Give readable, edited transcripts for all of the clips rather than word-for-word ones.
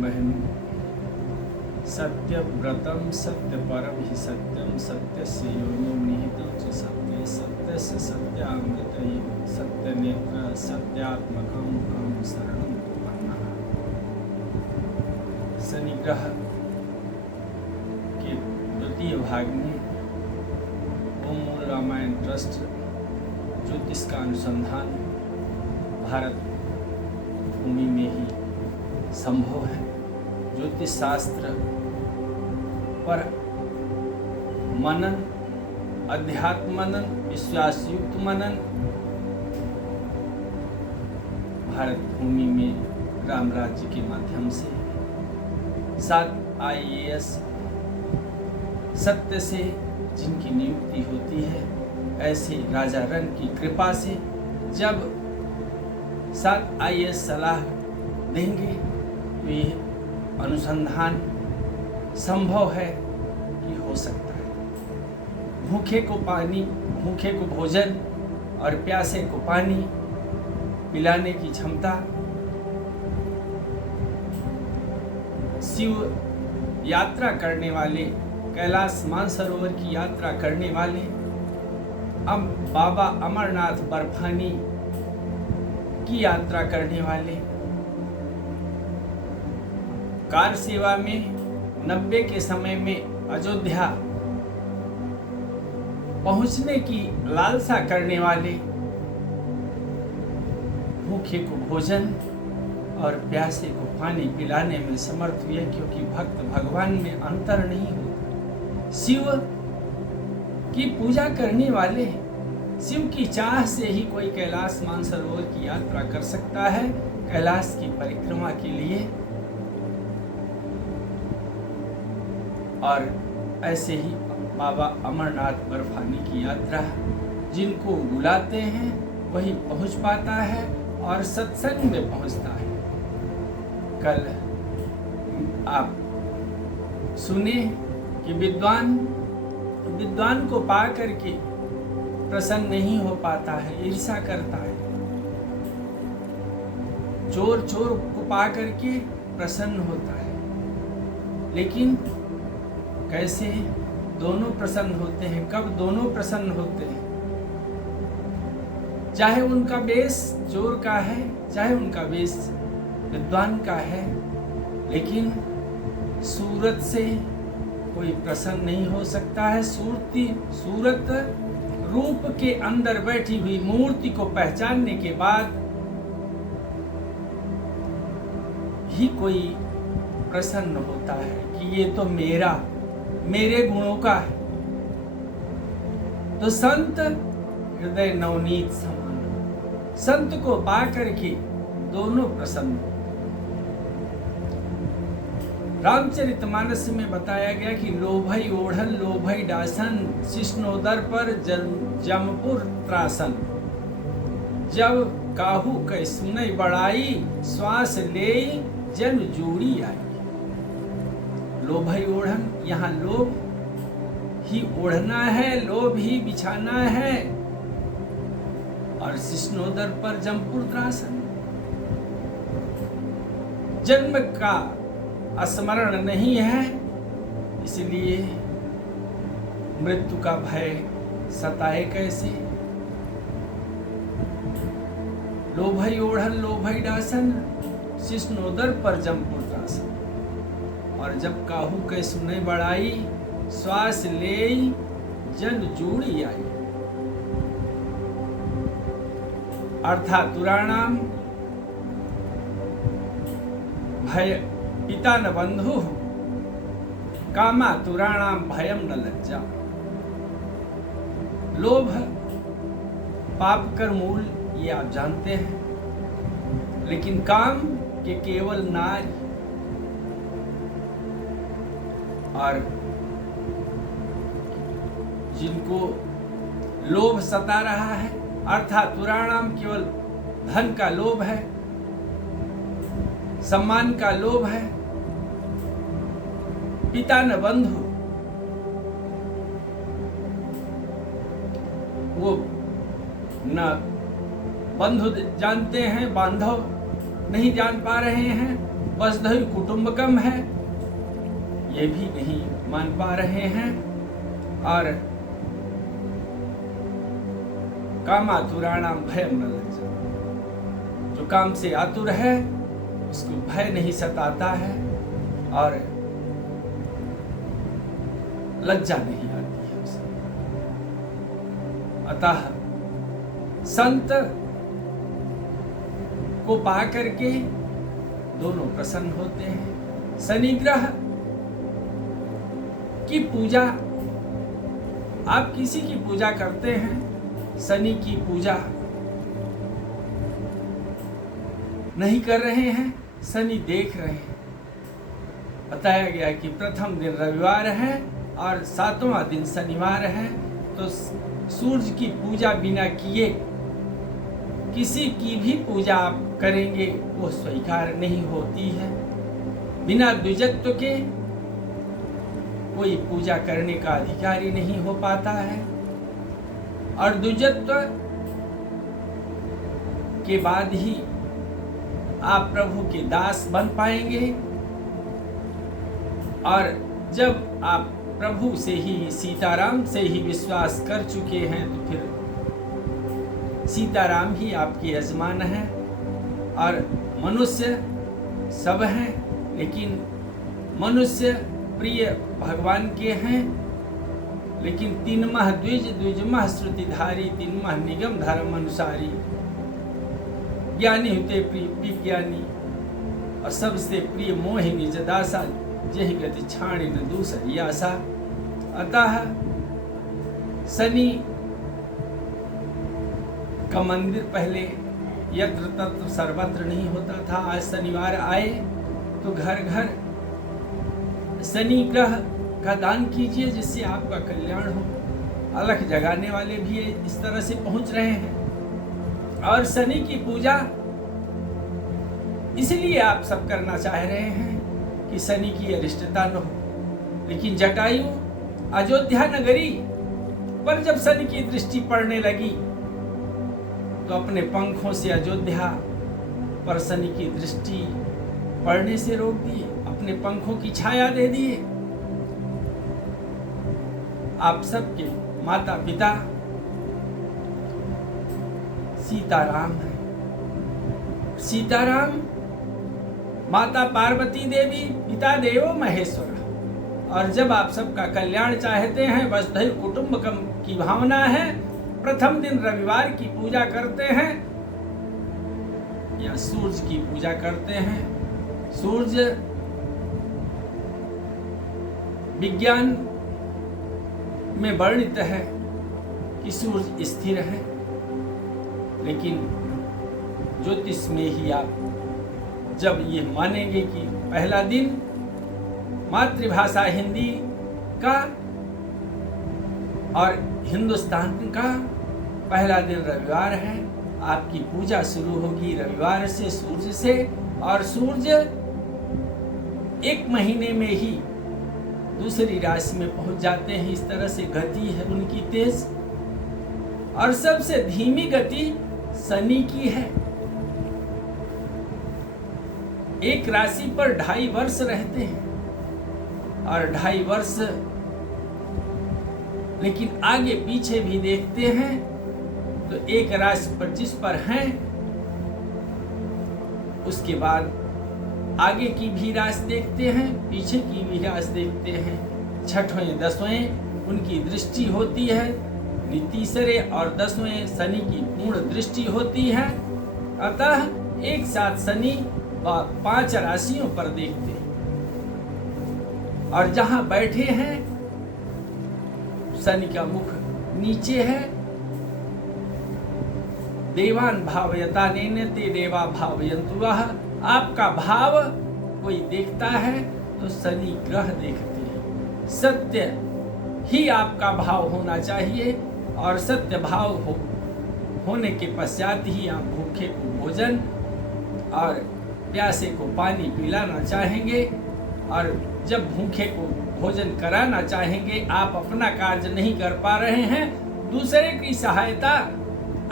बहनों, सत्यव्रतम सत्यपरम हि सत्यम सत्यस्य योनिं निहितं च सत्ये सत्यस्य सत्यामृतं सत्यनेत्र सत्यात्मकं अहं शरणं प्रपन्नः। शनिग्रह के द्वितीय भाग में ओम मूल रामायण ट्रस्ट ज्योतिष का अनुसंधान भारत भूमि में ही संभव है। ज्योतिष शास्त्र पर मनन, अध्यात्म मनन, विश्वास युक्त मनन भारत भूमि में राम राज्य के माध्यम से 7 IAS सत्य से जिनकी नियुक्ति होती है, ऐसे राजा रंग की कृपा से जब 7 IAS सलाह देंगे तो ये अनुसंधान संभव है कि हो सकता है। भूखे को पानी, भूखे को भोजन और प्यासे को पानी पिलाने की क्षमता शिव यात्रा करने वाले, कैलाश मानसरोवर की यात्रा करने वाले, अब बाबा अमरनाथ बर्फानी की यात्रा करने वाले, कार सेवा में 90 के समय में अयोध्या पहुंचने की लालसा करने वाले, भूखे को भोजन और प्यासे को पानी पिलाने में समर्थ हुए, क्योंकि भक्त भगवान में अंतर नहीं होता। शिव की पूजा करने वाले, शिव की चाह से ही कोई कैलाश मानसरोवर की यात्रा कर सकता है, कैलाश की परिक्रमा के लिए। और ऐसे ही बाबा अमरनाथ बर्फानी की यात्रा जिनको बुलाते हैं वही पहुंच पाता है और सत्संग में पहुंचता है। कल आप सुने कि विद्वान को पा करके प्रसन्न नहीं हो पाता है, ईर्ष्या करता है। चोर को पा करके प्रसन्न होता है, लेकिन कैसे दोनों प्रसन्न होते हैं? कब दोनों प्रसन्न होते हैं? चाहे उनका वेश चोर का है, चाहे उनका वेश विद्वान का है, लेकिन सूरत से कोई प्रसन्न नहीं हो सकता है। सूरत रूप के अंदर बैठी हुई मूर्ति को पहचानने के बाद ही कोई प्रसन्न होता है कि ये तो मेरे गुणों का है। तो संत हृदय नवनीत समान, संत को पा करके दोनों प्रसन्न। रामचरितमानस में बताया गया कि लोभई ओढ़न लोभई डासन, शिष्णोदर पर जमपुर त्रासन। जब काहू कै सुनई बड़ाई, श्वास ले जन जोड़ी आई। लोभई ओढ़न, यहाँ लोभ ही ओढ़ना है, लोभ ही बिछाना है। और शिष्णोदर पर जमपुर त्रासन, जन्म का स्मरण नहीं है, इसलिए मृत्यु का भय सताए कैसे। लोभई ओढ़न लोभई डासन, शिष्णोदर पर जमपुर त्रासन। और जब काहू के सुने बड़ाई, श्वास ले जन जोड़ी आई। अर्थात तुराणाम भय पिता न बंधु, कामा तुराणाम भयम न लज्जा। लोभ पाप कर मूल, ये आप जानते हैं, लेकिन काम के केवल नारी। और जिनको लोभ सता रहा है, अर्थात तुराणाम केवल धन का लोभ है, सम्मान का लोभ है, पिता न बंधु, वो न बंधु जानते हैं, बांधव नहीं जान पा रहे हैं, वसुधैव कुटुंबकम है, ये भी नहीं मान पा रहे हैं। और कामातुराणाम भयम न लज्जा, जो काम से आतुर है उसको भय नहीं सताता है और लज्जा नहीं आती है उसे। अतः संत को पा करके दोनों प्रसन्न होते हैं। शनि ग्रह की पूजा, आप किसी की पूजा करते हैं, शनि की पूजा नहीं कर रहे हैं, शनि देख रहे हैं। बताया गया कि प्रथम दिन रविवार है और 7वां दिन शनिवार है, तो सूर्य की पूजा बिना किए किसी की भी पूजा आप करेंगे वो स्वीकार नहीं होती है। बिना द्विजत्व के कोई पूजा करने का अधिकारी नहीं हो पाता है, और द्विजत्व के बाद ही आप प्रभु के दास बन पाएंगे। और जब आप प्रभु से ही, सीताराम से ही विश्वास कर चुके हैं तो फिर सीताराम ही आपके यजमान हैं। और मनुष्य सब हैं, लेकिन मनुष्य प्रिय भगवान के हैं। लेकिन तीनमह द्विज, द्विजमह श्रुतिधारी, तीनमह निगम धर्म अनुसारी, ज्ञानी होते प्रिय विज्ञानी, और सबसे प्रिय मोहि निज दासा, जहि गति छाणी न दूसरी आशा। अतः शनि का मंदिर पहले यत्र तत्र सर्वत्र नहीं होता था। आज शनिवार आए तो घर घर शनि ग्रह का दान कीजिए, जिससे आपका कल्याण हो। अलख जगाने वाले भी इस तरह से पहुंच रहे हैं। और शनि की पूजा इसलिए आप सब करना चाह रहे हैं कि शनि की अरिष्टता न हो। लेकिन जटायु अयोध्या नगरी पर जब शनि की दृष्टि पड़ने लगी तो अपने पंखों से अयोध्या पर शनि की दृष्टि पड़ने से रोक दिए, अपने पंखों की छाया दे दिए। आप सबके माता पिता सीताराम है। सीताराम, माता पार्वती देवी, पिता देवो महेश्वर। और जब आप सबका कल्याण चाहते हैं, वसुधैव कुटुंबकम की भावना है, प्रथम दिन रविवार की पूजा करते हैं या सूर्य की पूजा करते हैं। सूर्य विज्ञान में वर्णित है कि सूर्य स्थिर है, लेकिन ज्योतिष में ही आप जब ये मानेंगे कि पहला दिन मातृभाषा हिंदी का और हिंदुस्तान का पहला दिन रविवार है, आपकी पूजा शुरू होगी रविवार से, सूर्य से। और सूर्य एक महीने में ही दूसरी राशि में पहुंच जाते हैं। इस तरह से गति है उनकी तेज। और सबसे धीमी गति शनि की है। एक राशि पर 2.5 वर्ष रहते हैं, और 2.5 वर्ष लेकिन आगे पीछे भी देखते हैं तो एक राशि पर जिस पर हैं उसके बाद आगे की भी राशि देखते हैं, पीछे की भी राशि देखते हैं। 6वें 10वें उनकी दृष्टि होती है, तीसरे और 10वें शनि की पूर्ण दृष्टि होती है। अतः एक साथ शनि 5 राशियों पर देखते हैं। और जहां बैठे हैं शनि का मुख नीचे है। देवान भावयता नेनते देवा भावयन्तु वह। आपका भाव कोई देखता है तो शनि ग्रह देखते हैं। सत्य ही आपका भाव होना चाहिए, और सत्य भाव होने के पश्चात ही आप भूखे को भोजन और प्यासे को पानी पिलाना चाहेंगे। और जब भूखे को भोजन कराना चाहेंगे, आप अपना कार्य नहीं कर पा रहे हैं, दूसरे की सहायता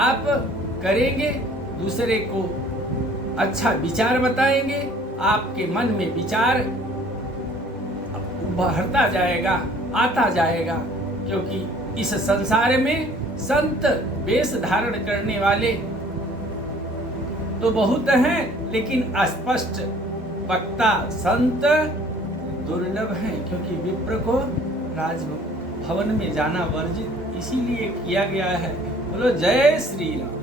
आप करेंगे, दूसरे को अच्छा विचार बताएंगे, आपके मन में विचार उभरता जाएगा, आता जाएगा, क्योंकि इस संसार में संत वेश धारण करने वाले तो बहुत हैं, लेकिन अस्पष्ट वक्ता संत दुर्लभ हैं, क्योंकि विप्र को राजभवन में जाना वर्जित इसीलिए किया गया है। बोलो जय श्री राम।